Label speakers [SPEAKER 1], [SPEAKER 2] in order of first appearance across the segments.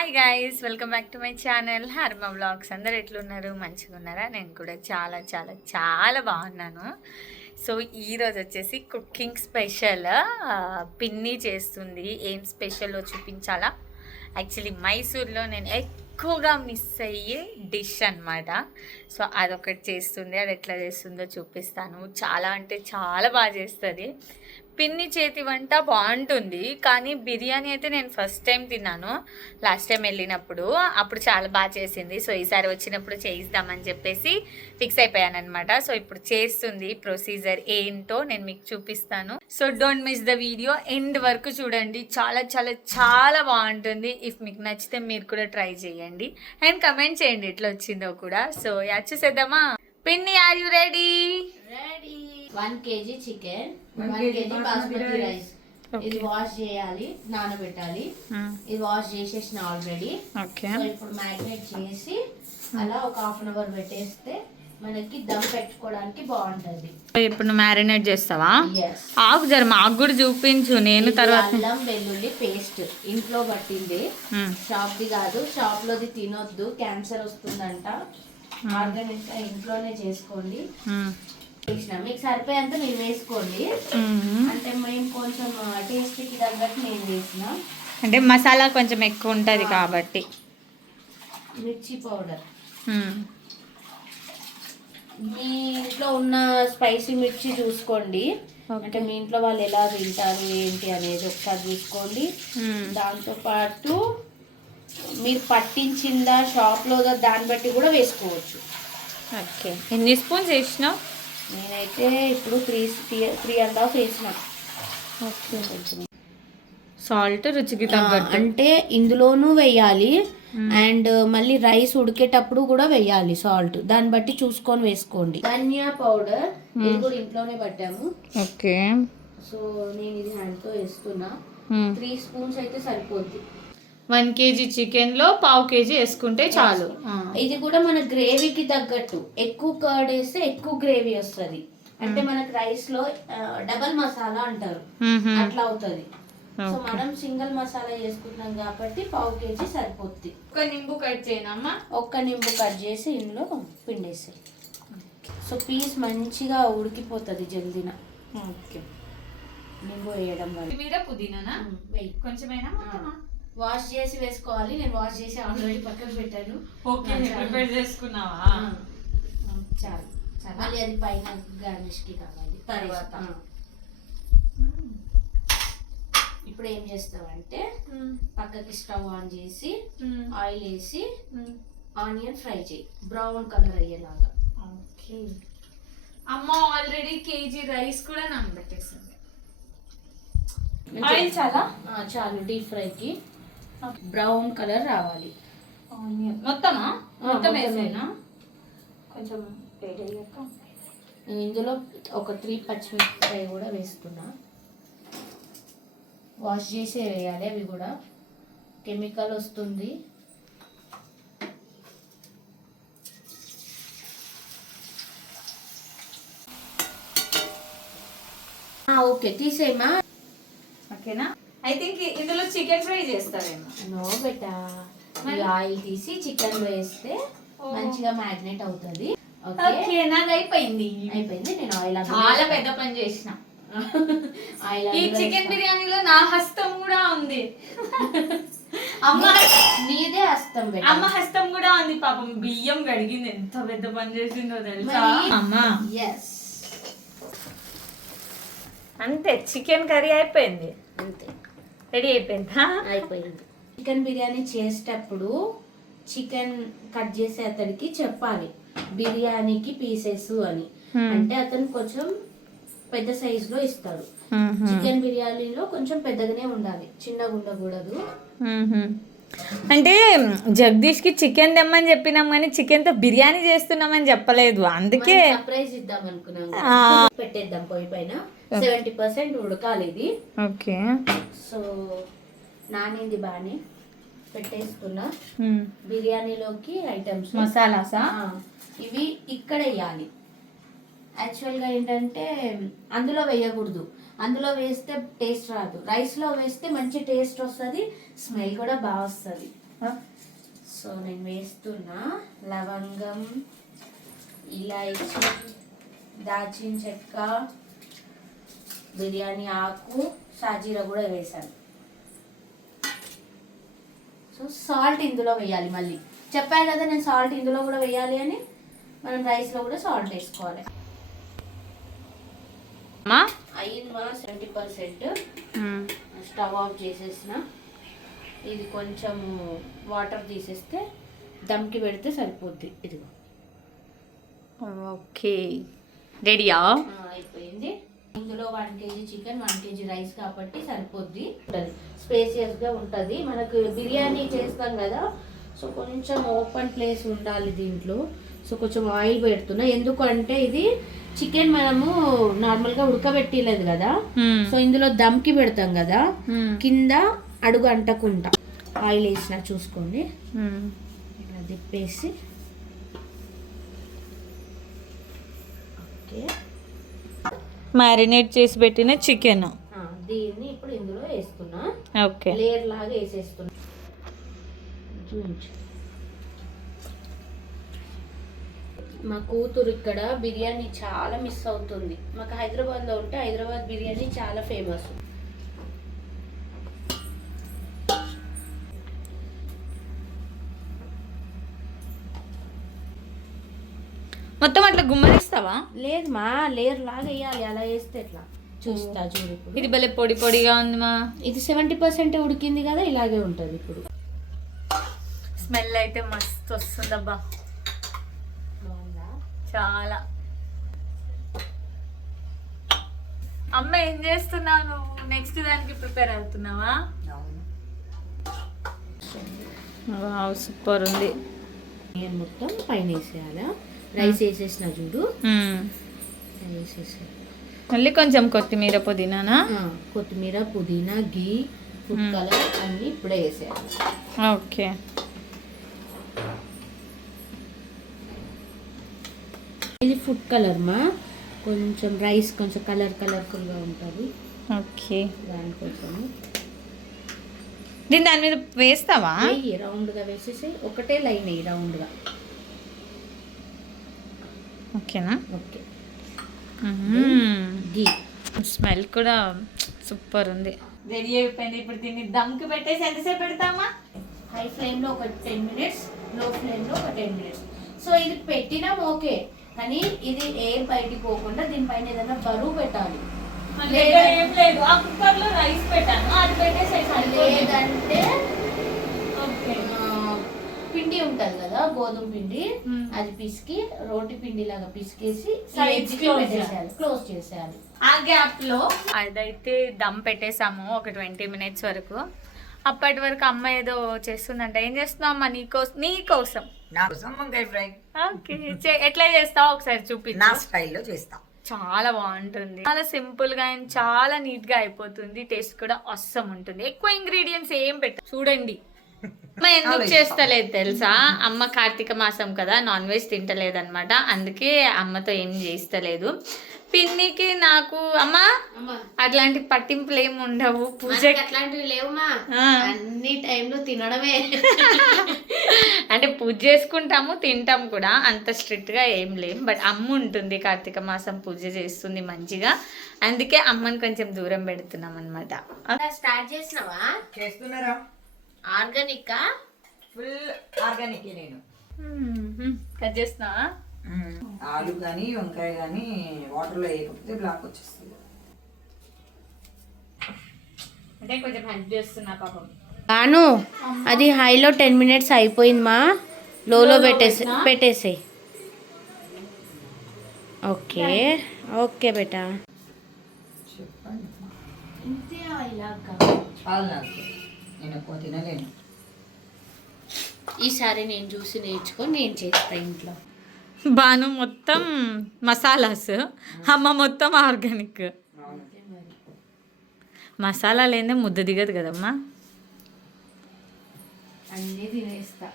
[SPEAKER 1] Hi guys welcome back to my channel హర్మ blogs అందరు ఎట్లున్నారు? మంచిగా ఉన్నారా? నేను కూడా చాలా చాలా చాలా బాగున్నాను. సో ఈరోజు వచ్చేసి కుకింగ్ స్పెషల్ పిన్ని చేస్తుంది. ఏం స్పెషల్లో చూపించాలా? యాక్చువల్లీ మైసూర్లో నేను ఎక్కువగా మిస్ అయ్యే డిష్ అన్నమాట. సో అదొకటి చేస్తుంది అది ఎట్లా చేస్తుందో చూపిస్తాను. చాలా అంటే చాలా బాగా చేస్తుంది. పిన్ని చేతి వంట బాగుంటుంది కానీ బిర్యానీ అయితే నేను ఫస్ట్ టైం తిన్నాను. లాస్ట్ టైం వెళ్ళినప్పుడు అప్పుడు చాలా బాగా చేసింది. సో ఈసారి వచ్చినప్పుడు చేయిద్దామని చెప్పేసి ఫిక్స్ అయిపోయాను అనమాట సో ఇప్పుడు చేస్తుంది ప్రొసీజర్ ఏంటో నేను మీకు చూపిస్తాను. So don't miss the video end వరకు చూడండి. చాలా చాలా చాలా బాగుంటుంది. ఇఫ్ మీకు నచ్చితే మీరు కూడా ట్రై చేయండి. అండ్ కమెంట్ చేయండి ఎట్లా వచ్చిందో కూడా. సో యా చూసేద్దామా? పిన్ని are you ready
[SPEAKER 2] ready one kg chicken
[SPEAKER 1] One
[SPEAKER 2] one
[SPEAKER 1] kg
[SPEAKER 2] kg
[SPEAKER 1] basmati.
[SPEAKER 2] Rice. ఇది వాష్ చేయాలి నానబెట్టాలి. ఇది వాష్ చేసేసిన ఆల్రెడీ
[SPEAKER 1] ఓకే
[SPEAKER 2] సో ఇప్పుడు మ్యారినేట్ చేసి అలా ఒక హాఫ్ అన్ అవర్ పెట్టేస్తే మనకి దమ్ పెట్టుకోవడానికి బాగుంటది.
[SPEAKER 1] ఇప్పుడు మ్యారినేట్ చేస్తావా? ఆకు జర మాకు కూడా చూపించు నేను తర్వాత
[SPEAKER 2] అల్లం వెల్లుల్లి పేస్ట్. ఇంట్లో పట్టింది.
[SPEAKER 1] మ్మ్.
[SPEAKER 2] షాప్ ది కాదు షాప్ లోది తినొద్దు క్యాన్సర్ వస్తుందంట. ఆర్గానిక్గా ఇంట్లోనే చేసుకోండి. వేసిన మీకు సరిపోయేంత మీరు వేసుకోండి. అంటే మేము కొంచెం టేస్ట్కి తగ్గట్టు నేను వేసిన
[SPEAKER 1] అంటే మసాలా కొంచెం ఎక్కువ ఉంటుంది కాబట్టి.
[SPEAKER 2] మిర్చి పౌడర్. మీ ఇంట్లో ఉన్న స్పైసీ మిర్చి చూసుకోండి. అంటే మీ ఇంట్లో వాళ్ళు ఎలా తింటారు ఏంటి అనేది ఒకసారి చూసుకోండి. దాంతో పాటు మీరు పట్టించిందా షాప్లో దాన్ని బట్టి కూడా వేసుకోవచ్చు.
[SPEAKER 1] ఓకే. ఎన్ని స్పూన్స్ వేసినావు
[SPEAKER 2] నేనైతే ఇప్పుడు త్రీ త్రీ అండ్ హాఫ్ వేసిన.
[SPEAKER 1] ఓకే. సాల్ట్ రుచికి
[SPEAKER 2] అంటే ఇందులోనూ వేయాలి. అండ్ మళ్ళీ రైస్ ఉడికేటప్పుడు కూడా వేయాలి సాల్ట్. దాన్ని బట్టి చూసుకొని వేసుకోండి. ధనియా పౌడర్ ఇది కూడా ఇంట్లోనే పట్టాము.
[SPEAKER 1] ఓకే.
[SPEAKER 2] సో నేను ఇది హ్యాండ్తో వేస్తున్నా త్రీ స్పూన్స్ అయితే సరిపోద్ది.
[SPEAKER 1] వన్ కేజీ చికెన్లో పావు కేజీ వేసుకుంటే చాలు.
[SPEAKER 2] ఇది కూడా మన గ్రేవీకి తగ్గట్టు. ఎక్కువ కర్డ్ వేస్తే ఎక్కువ గ్రేవీ వస్తుంది. అంటే మనకి రైస్లో డబల్ మసాలా అంటారు. అట్లా అవుతుంది. సో. మనం సింగిల్ మసాలా చేసుకుంటున్నాం కాబట్టి పావు కేజీ సరిపోద్ది.
[SPEAKER 1] ఒక నింబు కట్ చేయనమ్మా
[SPEAKER 2] ఒక్క నింబు కట్ చేసి ఇందులో పిండేసి సో పీస్ మంచిగా ఉడికిపోతుంది జల్దీన.
[SPEAKER 1] ఓకే
[SPEAKER 2] నింబు వేయడం వల్ల.
[SPEAKER 1] మీద పుదీనానా?
[SPEAKER 2] ఉమ్, వెయ్యి
[SPEAKER 1] కొంచెమైనా?
[SPEAKER 2] వాష్ చేసి వేసుకోవాలి. నేను వాష్ చేసి ఆల్రెడీ పక్కన పెట్టాను.
[SPEAKER 1] ఓకే. ప్రిపేర్ చేసుకున్నావా?
[SPEAKER 2] చాలు.
[SPEAKER 1] చాలా.
[SPEAKER 2] మళ్ళీ అది పైన గార్నిష్కి కావాలి.
[SPEAKER 1] తర్వాత.
[SPEAKER 2] ఆ. ఇప్పుడు ఏం చేస్తామంటే పక్కకి స్టవ్ ఆన్ చేసి ఆయిల్ వేసి ఆనియన్ ఫ్రై చేయి. బ్రౌన్ కలర్ అయ్యేలాగా.
[SPEAKER 1] ఓకే. అమ్మ ఆల్రెడీ కేజీ రైస్ కూడా నానబెట్టేసింది. ఆయిల్ చాలా?
[SPEAKER 2] చాలు డీప్ ఫ్రైకి. బ్రౌన్ కలర్ రావాలి.
[SPEAKER 1] ఆనియన్. మొత్తమా? మొత్తం. వేసేనా? కొంచెం
[SPEAKER 2] ఇందులో ఒక త్రీ పచ్చిమిరపకాయ కూడా వేస్తున్నా. వాష్ చేసే వేయాలి అవి కూడా. కెమికల్ వస్తుంది. ఓకే తీసేయమా
[SPEAKER 1] ఓకేనా? ఐ థింక్ ఇందులో చికెన్ ఫ్రై చేస్తారేమో.
[SPEAKER 2] నో బెటా. ఆయిల్ తీసి చికెన్ వేస్తే. మంచిగా మ్యాగ్నేట్ అవుతుంది. ఓకే.
[SPEAKER 1] నాది అయిపోయింది.
[SPEAKER 2] అయిపోయింది. నేను ఆయిల్
[SPEAKER 1] చాలా పెద్ద పని చేసిన. ఈ చికెన్. బిర్యానీలో నా హస్తం కూడా ఉంది. అమ్మ
[SPEAKER 2] నీదే హస్తం
[SPEAKER 1] అమ్మ హస్తం కూడా ఉంది పాపం. బియ్యం కడిగింది. ఎంత పెద్ద పని చేసిందో తెలుసా? అమ్మ.
[SPEAKER 2] ఎస్
[SPEAKER 1] అంతే చికెన్ కర్రీ అయిపోయింది.
[SPEAKER 2] అంతే.
[SPEAKER 1] రెడీ అయిపోయిందా?
[SPEAKER 2] అయిపోయింది. చికెన్ బిర్యానీ చేసేటప్పుడు చికెన్ కట్ చేసే అతనికి చెప్పాలి. బిర్యానీకి పీసెస్ అని. అంటే అతను కొంచెం పెద్ద సైజ్లో ఇస్తాడు చికెన్ బిర్యానీలో కొంచెం పెద్దగానే ఉండాలి. చిన్నగా ఉండకూడదు.
[SPEAKER 1] అంటే జగదీష్కి చికెన్ తెమ్మని చెప్పినాం కానీ చికెన్తో బిర్యానీ చేస్తున్నామని చెప్పలేదు. అందుకే
[SPEAKER 2] సర్ప్రైజ్ ఇద్దాం అనుకున్నాం. పెట్టేద్దాం పొయ్యి పైన. సెవెంటీ పర్సెంట్ ఉడకాలి ఇది.
[SPEAKER 1] ఓకే.
[SPEAKER 2] సో నానింది బాగానే పెట్టేసుకున్నా బిర్యానీలోకి ఐటమ్స్.
[SPEAKER 1] మసాలాసా?
[SPEAKER 2] ఇవి ఇక్కడ వేయాలి. యాక్చువల్గా ఏంటంటే అందులో వేయకూడదు. అందులో వేస్తే టేస్ట్ రాదు. రైస్లో వేస్తే మంచి టేస్ట్ వస్తుంది స్మెల్ కూడా బాగా వస్తుంది. సో నేను వేస్తున్నా. లవంగం ఇలాయచి దాల్చిన చెక్క బిర్యానీ ఆకు షాజీరా కూడా వేసాను సో సాల్ట్ ఇందులో వేయాలి మళ్ళీ. చెప్పాను కదా నేను సాల్ట్ ఇందులో కూడా వేయాలి అని. మనం రైస్లో కూడా సాల్ట్ వేసుకోవాలి.
[SPEAKER 1] అమ్మా
[SPEAKER 2] అయ్యిందా సెవెంటీ పర్సెంట్ స్టవ్ ఆఫ్ చేసేసిన. ఇది కొంచెము వాటర్ తీసేస్తే దమ్కి పెడితే సరిపోద్ది. ఇదిగో.
[SPEAKER 1] ఓకే. రెడీయా?
[SPEAKER 2] అయిపోయింది. ఇందులో one kg chicken one kg rice కాబట్టి సరిపోద్ది. ఉంటుంది. స్పేసియస్గా ఉంటుంది. మనకు బిర్యానీ చేస్తాం కదా సో కొంచెం ఓపెన్ ప్లేస్ ఉండాలి దీంట్లో. సో కొంచెం ఆయిల్ పెడుతున్నా. ఎందుకంటే ఇది చికెన్ మనము నార్మల్గా ఉడకబెట్టలేదు కదా. సో ఇందులో దమ్కి పెడతాం కదా. కింద అడుగు అంటకుండా ఆయిల్ వేసిన చూసుకోండి. ఇలా తిప్పేసి. ఓకే.
[SPEAKER 1] మ్యారినేట్ చేసి పెట్టిన చికెన్.
[SPEAKER 2] దీన్ని ఇప్పుడు ఇందులో వేస్తున్నా.
[SPEAKER 1] ఓకే.
[SPEAKER 2] లేయర్ లాగా వేసేస్తున్నా. చూపించు. మా కూతురు ఇక్కడ బిర్యానీ చాలా మిస్ అవుతుంది. మాకు హైదరాబాద్లో ఉంటే హైదరాబాద్ బిర్యానీ చాలా ఫేమస్.
[SPEAKER 1] మొత్తం అట్లా గుమ్మరిస్తావా
[SPEAKER 2] లేదు మా లేయర్ లాగా వేయాలి అలా వేస్తే ఎట్లా? చూస్తా చూడు ఇప్పుడు.
[SPEAKER 1] ఇది భలే పొడి పొడిగా ఉంది మా.
[SPEAKER 2] ఇది సెవెంటీ పర్సెంట్ ఉడికింది కదా ఇలాగే ఉంటుంది ఇప్పుడు.
[SPEAKER 1] స్మెల్ అయితే మస్తు వస్తుందబ్బా. చాలా. అమ్మ ఏం చేస్తున్నావు నువ్వు? నెక్స్ట్ దానికి ప్రిపేర్ అవుతున్నావా? వావ్ సూపర్ ఉంది.
[SPEAKER 2] నేను మొత్తం పైన వేసేయాలా? రైస్ వేసేసిన చూడు.
[SPEAKER 1] మళ్ళీ కొంచెం కొత్తిమీర పుదీనానా?
[SPEAKER 2] కొత్తిమీర పుదీనా గీ ఫుడ్. కలర్ అన్నీ ఇప్పుడే వేసేయాలి.
[SPEAKER 1] ఓకే.
[SPEAKER 2] ఫుడ్ కలర్ మా. కొంచెం రైస్ కొంచెం కలర్ కలర్ఫుల్గా ఉంటుంది.
[SPEAKER 1] ఓకే.
[SPEAKER 2] దానికోసం
[SPEAKER 1] దీన్ని దాని మీద వేస్తావా?
[SPEAKER 2] రౌండ్గా వేసేసి ఒకటే లైన్ వేయి రౌండ్గా.
[SPEAKER 1] ఓకేనా?
[SPEAKER 2] ఓకే. గీ
[SPEAKER 1] స్మెల్ కూడా సూపర్ ఉంది. రెడీ అయిపోయింది. ఇప్పుడు దీన్ని దమ్కి పెట్టేసి ఎంతసేపు పెడతామా?
[SPEAKER 2] హై ఫ్లేమ్లో ఒక టెన్ మినిట్స్లో ఫ్లేమ్లో ఒక టెన్ మినిట్స్. సో ఇది పెట్టినాం ఓకే. కానీ ఇది ఎయిర్ బయటికి పోకుండా దీనిపైన ఏదైనా బరువు పెట్టాలి.
[SPEAKER 1] ఏం లేదు. ఆ కుక్కర్లో రైస్ పెట్టాను. అది పెట్టేసేసి
[SPEAKER 2] లేదంటే పిండి ఉంటది కదా గోధుమ పిండి. అది పిసికి రోటి పిండి లాగా పిసికేసి. క్లోజ్ చేసేయాలి.
[SPEAKER 1] ఆ గ్యాప్లో. అదైతే దమ్ పెట్టేసాము ఒక ట్వంటీ మినిట్స్ వరకు. అప్పటి వరకు అమ్మ ఏదో చేస్తుందంట. ఏం చేస్తున్నావు అమ్మ నీకోసం నీకోసం
[SPEAKER 3] నా కోసం? వంకాయ ఫ్రై.
[SPEAKER 1] ఓకే. చే- ఎట్లా చేస్తావు? ఒకసారి చూపి
[SPEAKER 3] నా స్టైల్లో చేస్తా.
[SPEAKER 1] చాలా బాగుంటుంది. చాలా సింపుల్గా అండ్ చాలా నీట్గా అయిపోతుంది. టేస్ట్ కూడా అస్సం ఉంటుంది. ఎక్కువ ఇంగ్రీడియంట్స్ ఏం పెట్ట చూడండి. అమ్మ ఎందుకు చేస్తలేదు తెలుసా? అమ్మ కార్తీక మాసం కదా నాన్ వెజ్ తింటలేదు అనమాట అందుకే అమ్మతో ఏం చేస్తలేదు. పిన్నికి నాకు అమ్మ అట్లాంటి పట్టింపులు ఏమి ఉండవు పూజ
[SPEAKER 2] అట్లాంటివి లేవుమా. అన్ని టైంలో తినడమే.
[SPEAKER 1] అంటే పూజ చేసుకుంటాము తింటాం కూడా. అంత స్ట్రిక్ట్గా ఏం లేం. బట్ అమ్మ ఉంటుంది కార్తీక మాసం పూజ చేస్తుంది మంచిగా. అందుకే అమ్మని కొంచెం దూరం పెడుతున్నాం అనమాట
[SPEAKER 2] స్టార్ట్ చేసినావా?
[SPEAKER 3] చేస్తున్నారా?
[SPEAKER 2] ఆర్గానిక్
[SPEAKER 3] ఫుల్ ఆర్గానిక్ నేను.
[SPEAKER 1] కట్ చేస్తున్నావా?
[SPEAKER 3] ఆలు కానీ వంకాయ కానీ వాటర్లో వేయకపోతే బ్లాక్ వచ్చేస్తుంది.
[SPEAKER 1] అంటే కొంచెం హెల్ప్ చేస్తున్నా పాపం.
[SPEAKER 2] బాను అది హైలో టెన్ మినిట్స్ అయిపోయింది మా. లోలో పెట్టేసి? పెట్టేసేయి. ఓకే ఓకే బేటా. ఈసారి నేను చూసి నేర్చుకొని నేను చేస్తా ఇంట్లో.
[SPEAKER 1] బాను మొత్తం మసాలాస్ అమ్మ మొత్తం ఆర్గానిక్. మసాలా లేదే ముద్ద దిగదు కదమ్మా.
[SPEAKER 2] అన్నీ తినేస్తా.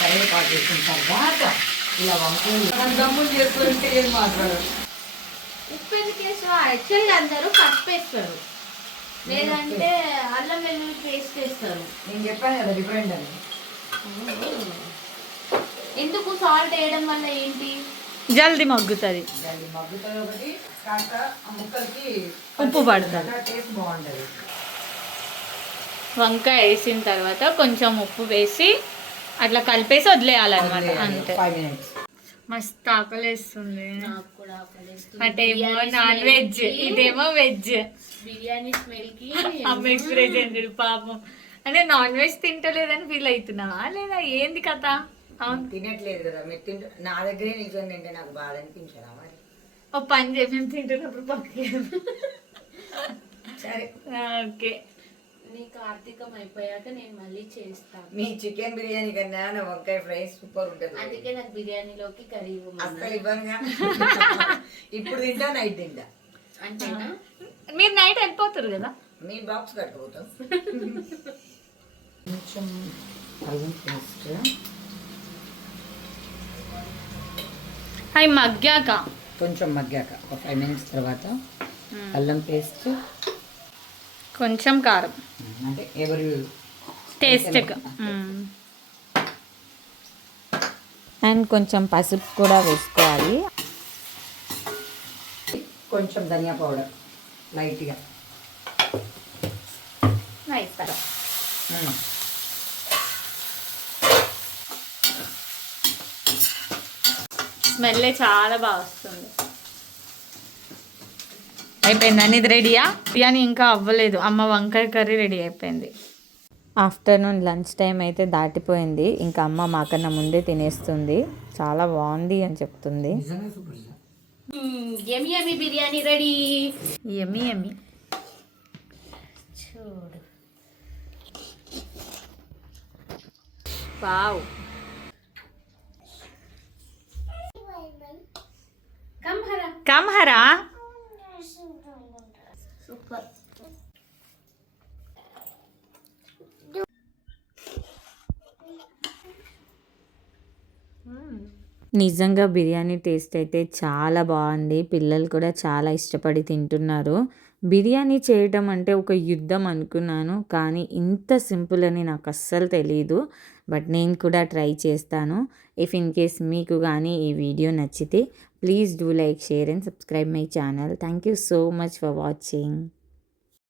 [SPEAKER 3] కరివేపాకు వేసిన తర్వాత ఇలా వంకాయలు దమ్ములు చేసుకుంటే ఏం మాట్లాడరు?
[SPEAKER 2] ఉప్పు ఎందుకు వేసావు యాక్చువల్గా అందరూ పసుపు వేస్తారు. లేదంటే అల్లం వెల్లుల్లి పేస్ట్ వేస్తారు.
[SPEAKER 3] నేను చెప్పాను కదా డిఫరెంట్ అని.
[SPEAKER 2] ఎందుకు సాల్ట్ వేయడం వల్ల ఏంటి?
[SPEAKER 1] జల్దీ మగ్గుతుంది.
[SPEAKER 3] దాన్ని మగ్గుతుంది ఒకటి కాస్త ఆ ముక్కలకి
[SPEAKER 1] ఉప్పు పడుతుంది.
[SPEAKER 3] టేస్ట్ బాగుంటుంది.
[SPEAKER 1] వంకాయ వేసిన తర్వాత కొంచెం ఉప్పు వేసి అట్లా కలిపేసి వదిలేయాలన్నమాట అంతే. మస్తు ఆకలేస్తుంది.
[SPEAKER 2] నాకు కూడా ఆకలేస్తుంది.
[SPEAKER 1] అటేమో నాన్ వెజ్ ఇదేమో వెజ్.
[SPEAKER 2] బిర్యానీ స్మెల్కి
[SPEAKER 1] అమ్మ ఎక్స్ప్రెషన్ పాపం. అంటే నాన్ వెజ్ తింటలేదని ఫీల్ అవుతున్నావా లేదా? ఏంది అవును
[SPEAKER 3] తినట్లేదు కదా మీరు తింటు నా దగ్గరే నిల్చొని తింటే నాకు బాధ అనిపించదా మరి?
[SPEAKER 1] ఓ పని చేసి మేము తింటున్నప్పుడు పక్కకి
[SPEAKER 3] సరే.
[SPEAKER 1] ఓకే.
[SPEAKER 2] నీ కార్తీకం అయిపోయాక నేను మళ్ళీ చేస్తాను
[SPEAKER 3] మీ చికెన్ బిర్యానీ కన్నా నా వంకాయ ఫ్రై సూపర్ ఉంటుంది.
[SPEAKER 2] అందుకే నాకు బిర్యానీలోకి కర్రీ.
[SPEAKER 3] అస్సలు ఇవ్వనుగా. ఇప్పుడు తింటా నైట్ తింటా.
[SPEAKER 2] అంతేనా?
[SPEAKER 1] మీరు నైట్ వెళ్ళిపోతారు కదా?
[SPEAKER 3] మీ బాక్స్ కట్టుకోతాం కొంచెం అల్లం పేస్ట్
[SPEAKER 1] అవి మగ్గాక.
[SPEAKER 3] కొంచెం మగ్గాక. ఒక ఫైవ్ మినిట్స్ తర్వాత అల్లం పేస్ట్.
[SPEAKER 1] కొంచెం కారం.
[SPEAKER 3] అంటే ఎవరి
[SPEAKER 1] టేస్ట్గా
[SPEAKER 4] అండ్ కొంచెం పసుపు కూడా వేసుకోవాలి.
[SPEAKER 3] కొంచెం ధనియా పౌడర్. లైట్గా.
[SPEAKER 1] వేస్తారు స్మెల్ చాలా బాగా వస్తుంది. అయిపోయింది? అని ఇది రెడీయా? బిర్యానీ ఇంకా అవ్వలేదు. అమ్మ వంకాయ కర్రీ రెడీ అయిపోయింది.
[SPEAKER 4] ఆఫ్టర్నూన్ లంచ్ టైం అయితే దాటిపోయింది. ఇంకా అమ్మ మాకన్నా ముందే తినేస్తుంది. చాలా బాగుంది అని చెప్తుంది.
[SPEAKER 2] ఎమి ఎమి బిర్యానీ రెడీ.
[SPEAKER 1] ఎమ్మి ఎమ్మి
[SPEAKER 2] చూడు. కమ్ హరా సూపర్.
[SPEAKER 4] నిజంగా బిర్యానీ టేస్ట్ అయితే చాలా బాగుంది. పిల్లలు కూడా చాలా ఇష్టపడి తింటున్నారు. బిర్యానీ చేయటం అంటే ఒక యుద్ధం అనుకున్నాను కానీ ఇంత సింపుల్ అని నాకు అస్సలు తెలియదు బట్ నేను కూడా ట్రై చేస్తాను. ఇఫ్ ఇన్ కేస్ మీకు కానీ ఈ వీడియో నచ్చితే please do like share and subscribe my channel. Thank you so much for watching.